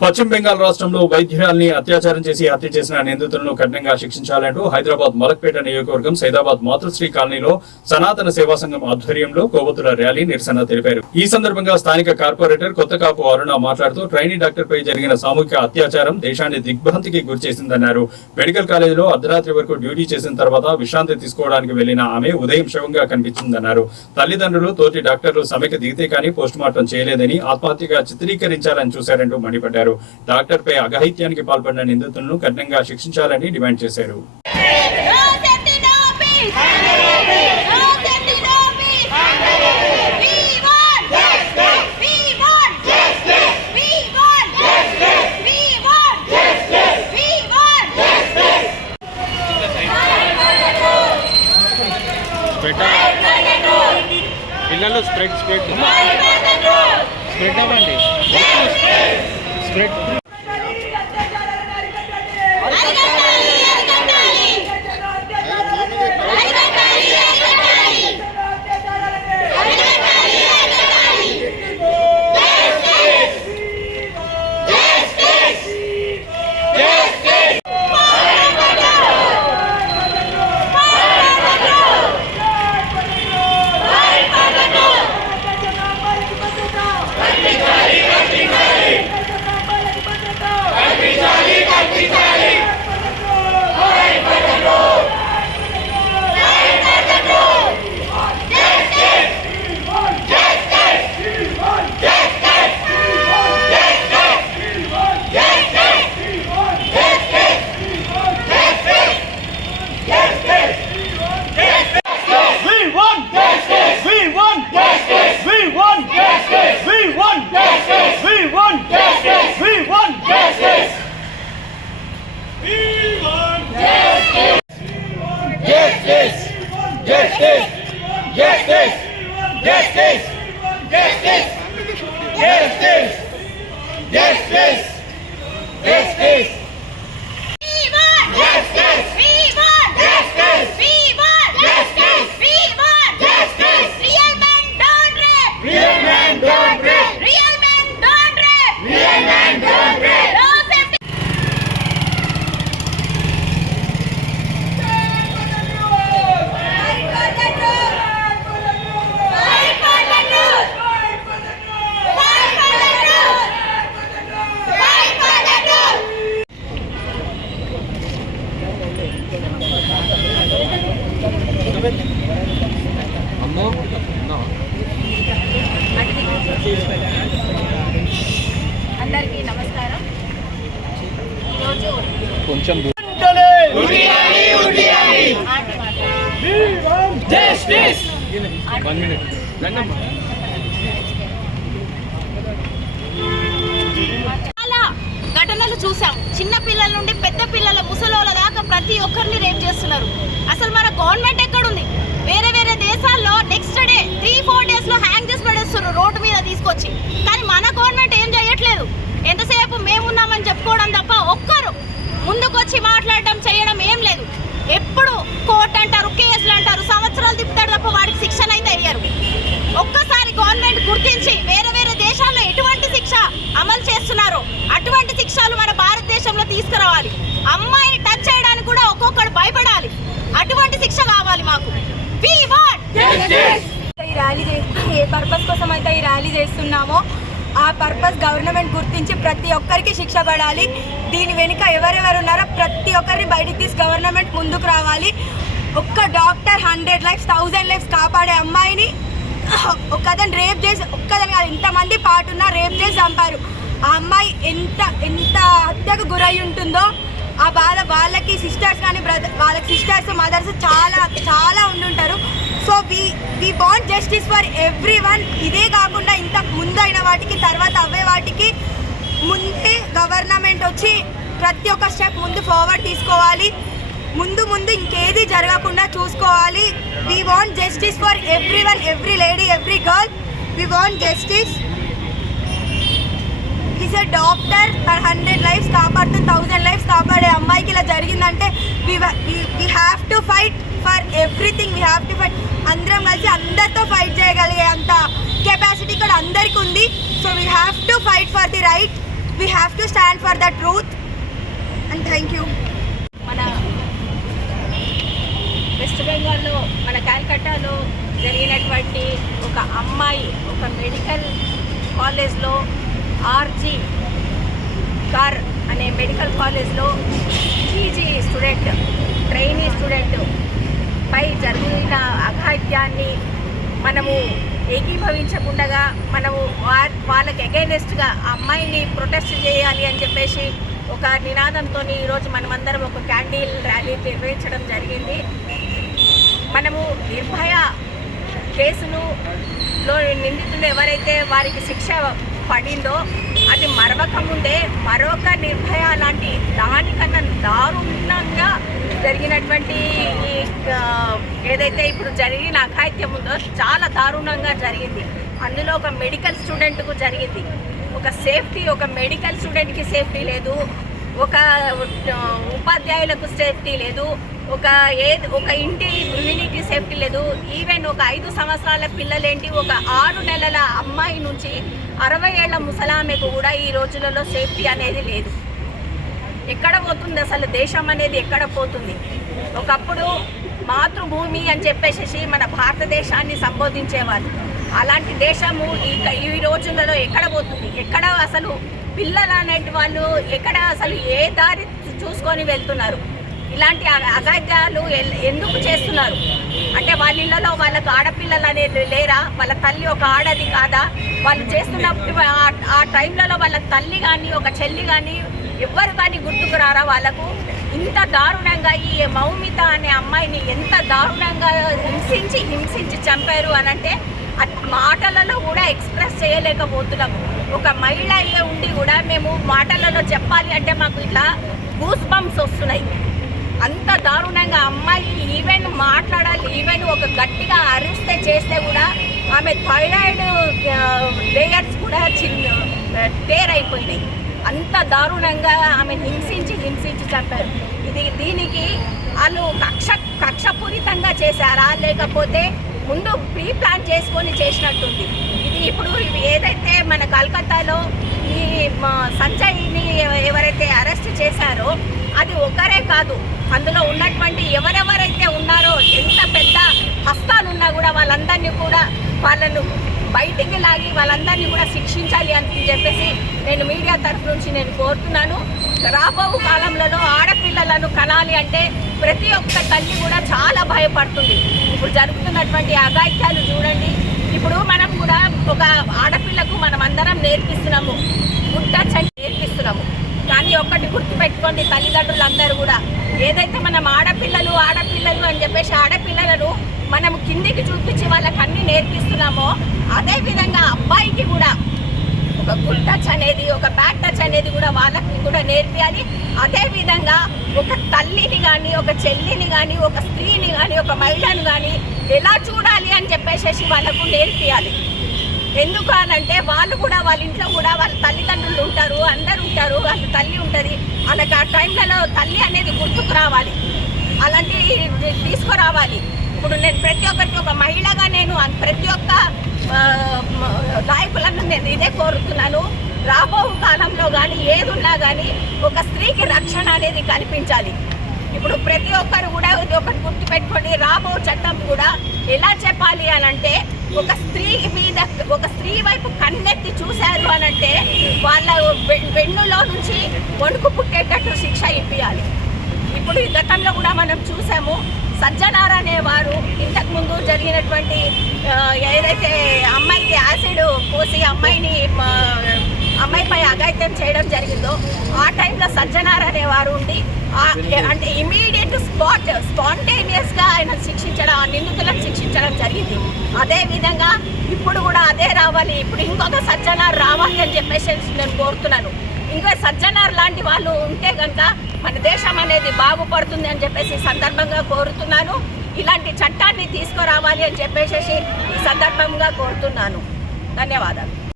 పశ్చిమ బెంగాల్ రాష్ట్రంలో వైద్యురాల్ని అత్యాచారం చేసి హత్య చేసిన నిందితులను కఠినంగా శిక్షించాలంటూ హైదరాబాద్ మలక్పేట నియోజకవర్గం సైదాబాద్ మాతృశ్రీ కాలనీలో సనాతన సేవా సంఘం ఆధ్వర్యంలో కొవ్వొత్తుల ర్యాలీ నిరసన తెలిపారు. ఈ సందర్భంగా స్థానిక కార్పొరేటర్ కొత్తకాపు అరుణ మాట్లాడుతూ ట్రైనీ డాక్టర్ పై జరిగిన సామూహిక అత్యాచారం దేశాన్ని దిగ్భ్రాంతికి గురిచేసిందన్నారు. మెడికల్ కాలేజీలో అర్ధరాత్రి వరకు డ్యూటీ చేసిన తర్వాత విశ్రాంతి తీసుకోవడానికి వెళ్లిన ఆమె ఉదయం శవంగా కనిపించిందన్నారు. తల్లిదండ్రులు తోటి డాక్టర్లు సమ్మెకు దిగితే కానీ పోస్టుమార్టం చేయలేదని ఆత్మహత్యగా చిత్రీకరించాలని చూశారంటూ మండిపడ్డారు. డాక్టర్ పై అఘాయిత్యానికి పాల్పడిన నిందితులను కఠినంగా శిక్షించాలని డిమాండ్ చేశారు. పిల్లలు స్ప్రెడ్ అవ్వండి. స్ప్రెడ్ అందరికీ నమస్కారం. ఈరోజు కొంచెం చాలా ఘటనలు చూసాం. చిన్న పిల్లల నుండి పెద్ద పిల్లల ముసలోళ్ళ దాకా ప్రతి ఒక్కరిని రేప్ చేస్తున్నారు. అసలు మన గవర్నమెంట్ ఎక్కడుంది? వేరే వేరే దేశాల్లో నెక్స్ట్ డే 3-4 డేస్ లో హ్యాంగ్ చేసి పడేస్తున్నారు రోడ్డు మీద తీసుకొచ్చి. కానీ మన గవర్నమెంట్ ఏం చేయట్లేదు. ఎంతసేపు మేమున్నామని చెప్పుకోవడం తప్ప ఒక్కరు ముందుకొచ్చి మాట్లాడడం చేయడం ఏం లేదు. ఎప్పుడు కోర్టు అంటారు, కేసులు అంటారు, సంవత్సరాలు తిప్పుతారు తప్ప వాడికి శిక్షణ అయితే అయ్యారు. ఒక్కసారి గవర్నమెంట్ గుర్తించి వేరే వేరే దేశాల్లో ఎటువంటి శిక్ష అమలు చేస్తున్నారో అటువంటి శిక్షలు మన భారతదేశంలో తీసుకురావాలి. అమ్మాయిని టచ్ చేయడానికి కూడా ఒక్కొక్కడు భయపడాలి. అటువంటి శిక్ష కావాలి మాకు. ఈ ర్యాలీ ఏ పర్పస్ కోసం అయితే ఈ ర్యాలీ చేస్తున్నామో ఆ పర్పస్ గవర్నమెంట్ గుర్తించి ప్రతి ఒక్కరికి శిక్ష పడాలి. దీని వెనుక ఎవరెవరు ఉన్నారో ప్రతి ఒక్కరిని బయటికి తీసి గవర్నమెంట్ ముందుకు రావాలి. ఒక్క డాక్టర్ 100 లైఫ్స్ 1000 లైఫ్స్ కాపాడే అమ్మాయిని ఒక్కదని రేప్ చేసి, ఒక్కదని కాదు ఇంతమంది పాటున్నా రేప్ చేసి చంపారు. ఆ అమ్మాయి ఎంత ఎంత హత్యకు గురై ఉంటుందో ఆ బాధ వాళ్ళకి సిస్టర్స్ కానీ వాళ్ళకి సిస్టర్స్ మదర్స్ చాలా చాలా ఉండుంటారు. So we want justice for everyone. ఇదే కాకుండా ఇంత ముందు అయిన వాటికి తర్వాత అవే వాటికి ముందే గవర్నమెంట్ వచ్చి ప్రతి ఒక్క స్టెప్ ముందు ఫార్వర్డ్ తీసుకోవాలి. ముందు ఇంకేది జరగకుండా చూసుకోవాలి. We want justice for everyone, every lady, every girl. We want justice. Is a doctor 100 lives కాపాడుతూ 1000 లైఫ్స్ కాపాడే అమ్మాయికి ఇలా జరిగిందంటే we have to fight for everything. We have to fight. అందరం కలిసి అందరితో ఫైట్ చేయగలిగే అంత కెపాసిటీ కూడా అందరికీ ఉంది. So we have to fight for the right. We have to stand for the truth. And thank you. మన వెస్ట్ బెంగాల్లో మన కలకట్టాలో జరిగినటువంటి ఒక అమ్మాయి ఒక మెడికల్ కాలేజ్లో ఆర్జీ కార్ అనే మెడికల్ కాలేజ్లో పీజీ స్టూడెంట్ ట్రైనీ స్టూడెంట్ పై జరిగిన అఘాయిత్యాన్ని మనము ఏకీభవించకుండా మనము వాళ్ళకి అగైనెస్ట్గా ఆ అమ్మాయిని ప్రొటెస్ట్ చేయాలి అని చెప్పేసి ఒక నినాదంతో ఈరోజు మనమందరం ఒక క్యాండిల్ ర్యాలీ నిర్వహించడం జరిగింది. మనము నిర్భయ కేసులో నిందితులు ఎవరైతే వారికి శిక్ష పడిందో అది మరవకముందే మరొక నిర్భయ లాంటి దానికన్నా దారుణంగా జరిగినటువంటి ఏదైతే ఇప్పుడు జరిగిన అఘాయిత్యం ఉందో చాలా దారుణంగా జరిగింది. అందులో ఒక మెడికల్ స్టూడెంట్కు జరిగింది. ఒక మెడికల్ స్టూడెంట్కి సేఫ్టీ లేదు, ఒక ఉపాధ్యాయులకు సేఫ్టీ లేదు, ఒక ఇంటి గృహిణికి సేఫ్టీ లేదు. ఈవెన్ ఒక 5 సంవత్సరాల పిల్లలేంటి, ఒక 6 నెలల అమ్మాయి నుంచి 60 ఏళ్ల ముసలామెకు కూడా ఈ రోజులలో సేఫ్టీ అనేది లేదు. ఎక్కడ పోతుంది అసలు దేశం అనేది, ఎక్కడ పోతుంది? ఒకప్పుడు మాతృభూమి అని చెప్పేసి మన భారతదేశాన్ని సంబోధించేవారు. అలాంటి దేశము ఈ రోజులలో ఎక్కడ పోతుంది? ఎక్కడ అసలు పిల్లలు అనేటి వాళ్ళు ఎక్కడ అసలు ఏ దారి చూసుకొని వెళ్తున్నారు? ఇలాంటి అఘాయిత్యాలు ఎందుకు చేస్తున్నారు అంటే వాళ్ళ ఇళ్లలో వాళ్ళకు ఆడపిల్లలు అనేది లేరా? వాళ్ళ తల్లి ఒక ఆడది కాదా? వాళ్ళు చేస్తున్నప్పుడు ఆ టైంలలో వాళ్ళ తల్లి కానీ ఒక చెల్లి కానీ ఎవ్వరు కానీ గుర్తుకు రారా వాళ్ళకు? ఇంత దారుణంగా ఈ మౌమిత అనే అమ్మాయిని ఎంత దారుణంగా హింసించి చంపారు అని అంటే మాటలలో కూడా ఎక్స్ప్రెస్ చేయలేకపోతున్నాము. ఒక మహిళ అయ్యే ఉండి కూడా మేము మాటలలో చెప్పాలి అంటే మాకు ఇట్లా గూస్ బంప్స్ వస్తున్నాయి. అంత దారుణంగా అమ్మాయి ఈవెన్ మాట్లాడాలి, ఈవెన్ ఒక గట్టిగా అరిస్తే చేస్తే కూడా ఆమె థైరాయిడ్ లేయర్స్ కూడా టేర్ అయిపోయినాయి. అంత దారుణంగా ఆమె హింసించి చంపారు. దీనికి వాళ్ళు కక్షపూరితంగా చేశారా లేకపోతే ముందు ప్రీ ప్లాన్ చేసుకొని చేసినట్టుంది. ఇప్పుడు ఏదైతే మన కలకత్తాలో ఈ సంజయ్ని ఎవరైతే అరెస్ట్ చేశారో అది ఒకరే కాదు, అందులో ఉన్నటువంటి ఎవరెవరైతే ఉన్నారో ఎంత పెద్ద హస్తాలున్నా కూడా వాళ్ళందరినీ కూడా వాళ్ళను బయటికి లాగి వాళ్ళందరినీ కూడా శిక్షించాలి అని చెప్పేసి నేను మీడియా తరఫు నుంచి నేను కోరుతున్నాను. రాబో కాలంలో ఆడపిల్లలను కనాలి అంటే ప్రతి ఒక్క తల్లి కూడా చాలా భయపడుతుంది. ఇప్పుడు జరుగుతున్నటువంటి అఘాయిత్యాలు చూడండి. ఇప్పుడు మనం కూడా ఒక ఆడపిల్లకు మనం అందరం నేర్పిస్తున్నాము, గుడ్ టచ్ అని నేర్పిస్తున్నాము. కానీ ఒక్కటి గుర్తుపెట్టుకోండి తల్లిదండ్రులందరూ కూడా, ఏదైతే మనం ఆడపిల్లలు అని చెప్పేసి ఆడపిల్లలను మనం కిందికి చూపించి వాళ్ళకి అన్ని నేర్పిస్తున్నామో అదేవిధంగా అబ్బాయికి కూడా ఒక గుడ్ టచ్ అనేది, ఒక బ్యాడ్ టచ్ అనేది కూడా వాళ్ళకి కూడా నేర్పియాలి. అదేవిధంగా ఒక తల్లిని కానీ, ఒక చెల్లిని కానీ, ఒక స్త్రీని కానీ, ఒక మహిళను కానీ ఎలా చూడాలి అని చెప్పేసి వాళ్ళకు నేర్పియాలి. ఎందుకు అనంటే వాళ్ళు కూడా వాళ్ళ ఇంట్లో కూడా వాళ్ళ తల్లిదండ్రులు ఉంటారు, అందరు ఉంటారు, వాళ్ళ తల్లి ఉంటుంది. వాళ్ళకి ఆ టైంలలో తల్లి అనేది గుర్తుకు రావాలి, అలాంటివి తీసుకురావాలి. ఇప్పుడు నేను ప్రతి ఒక్కరికి ఒక మహిళగా నేను ప్రతి ఒక్క నాయకులను నేను ఇదే కోరుతున్నాను. రాబో కాలంలో కానీ ఏదున్నా కానీ ఒక స్త్రీకి రక్షణ అనేది కల్పించాలి. ఇప్పుడు ప్రతి ఒక్కరు కూడా ఇది ఒకటి గుర్తుపెట్టుకోండి, రాబో చట్టం కూడా ఎలా చెప్పాలి అనంటే ఒక స్త్రీ మీద ఒక స్త్రీ వైపు కన్నెత్తి చూశారు అనంటే వాళ్ళ వెన్నులో నుంచి వణుకు పుట్టేటట్టు శిక్ష ఇప్పియాలి. ఇప్పుడు ఈ గతంలో కూడా మనం చూసాము, సజ్జనార్ అనేవారు ఇంతకుముందు జరిగినటువంటి ఏదైతే అమ్మాయికి యాసిడ్ పోసి అమ్మాయిపై అఘాయిత్యం చేయడం జరిగిందో ఆ టైంలో సజ్జనార్ అనేవారు ఉండి అంటే ఇమీడియట్ స్పాంటేనియస్గా ఆయన శిక్షించడం, నిందితులను శిక్షించడం జరిగింది. అదేవిధంగా ఇప్పుడు కూడా అదే రావాలి. ఇప్పుడు ఇంకొక సజ్జనార్ రావాలి అని చెప్పేసి నేను కోరుతున్నాను. ఇంకా సజ్జనార్ లాంటి వాళ్ళు ఉంటే కనుక మన దేశం అనేది బాగుపడుతుంది అని చెప్పేసి సందర్భంగా కోరుతున్నాను. ఇలాంటి చట్టాన్ని తీసుకురావాలి అని చెప్పేసి ఈ సందర్భంగా కోరుతున్నాను. ధన్యవాదాలు.